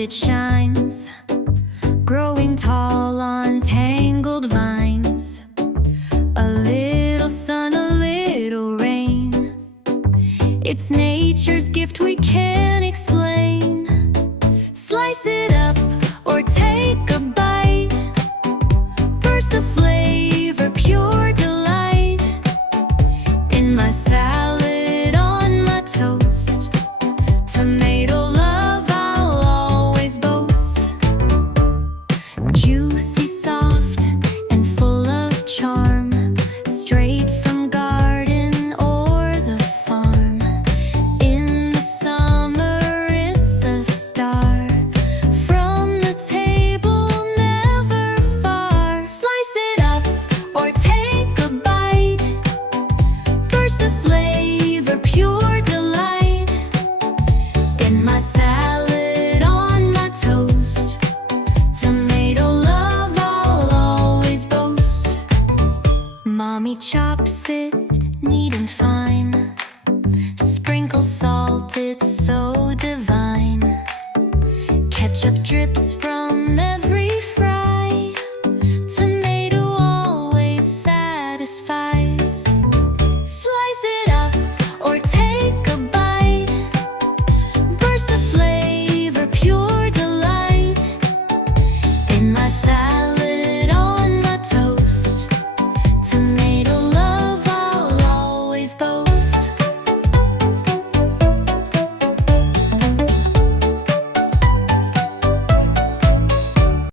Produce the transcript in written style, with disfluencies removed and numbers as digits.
and it shines, growing tall on tangled vines. A little sun, a little rain, it's nature's gift we can't explain. Slice it up or take a bite, first the flavor, pure delight. In my salad, on my toast, tomato love I'll always boast. Juicy, soft, and full of charm, straight from garden or the farm. In the summer it's a star, from the table never far. Slice it up or take a bite, first the flavor, pure delight. In my salad, on my toast, tomato love I'll always boast. Mommy chops it neat and fine,